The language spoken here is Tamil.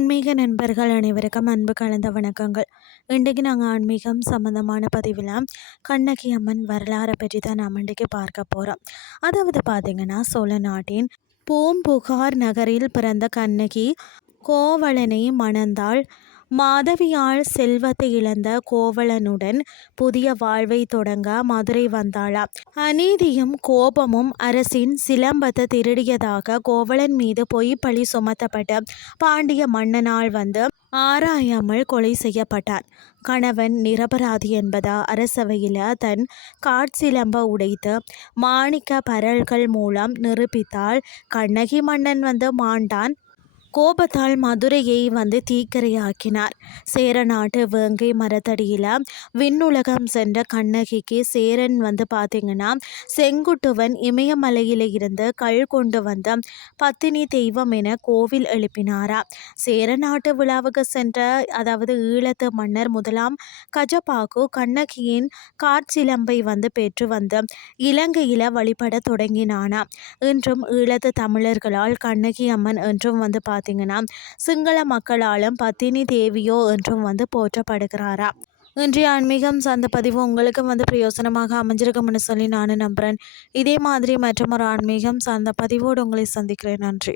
ஆன்மீக நண்பர்கள் அனைவருக்கும் அன்பு கலந்த வணக்கங்கள். இன்றைக்கு நாங்கள் ஆன்மீகம் சம்பந்தமான பதிவில் கண்ணகி அம்மன் வரலாறை பற்றி தான் நாம் இன்றைக்கு பார்க்க போகிறோம். அதாவது பார்த்திங்கன்னா, சோழ நாட்டின் பூம்புகார் நகரில் பிறந்த கண்ணகி கோவலனை மணந்தாள். மாதவியால் செல்வத்தை இழந்த கோவலனுடன் புதிய வாழ்வை தொடங்க மதுரை வந்தாளாம். அநீதியும் கோபமும் அரசின் சிலம்பத்தை திருடியதாக கோவலன் மீது பொய் பழி சுமத்தப்பட்டு பாண்டிய மன்னனால் ஆராயாமல் கொலை செய்யப்பட்டார். கணவன் நிரபராதி என்பதா அரசவையில் தன் காட்சிலம்ப உடைத்து மாணிக்க பரல்கள் மூலம் நிரூபித்தால் கண்ணகி மன்னன் மாண்டான். கோபத்தால் மதுரையை தீக்கிரையாக்கினார். சேர நாட்டு வேங்கை மரத்தடியில் விண்ணுலகம் சென்ற கண்ணகிக்கு சேரன் பார்த்திங்கன்னா செங்குட்டுவன் இமயமலையில இருந்து கல் கொண்டு பத்தினி தெய்வம் என கோவில் எழுப்பினாரா. சேர நாட்டு விழாவுக்கு சென்ற ஈழத்து மன்னர் முதலாம் கஜபாகு கண்ணகியின் காற்சிலம்பை பெற்று இலங்கையில வழிபட தொடங்கினானா. இன்றும் ஈழத்து தமிழர்களால் கண்ணகி அம்மன் என்றும் பார்த்தீங்கன்னா சிங்கள மக்களாலும் பத்தினி தேவியோ என்றும் போற்றப்படுகிறாரா. இன்றைய ஆன்மீகம் சார்ந்த பதிவு உங்களுக்கு பிரயோசனமாக அமைஞ்சிருக்கும்னு சொல்லி நானும் நம்புகிறேன். இதே மாதிரி மற்றும் ஒரு ஆன்மீகம் சார்ந்த பதிவோடு உங்களை சந்திக்கிறேன். நன்றி.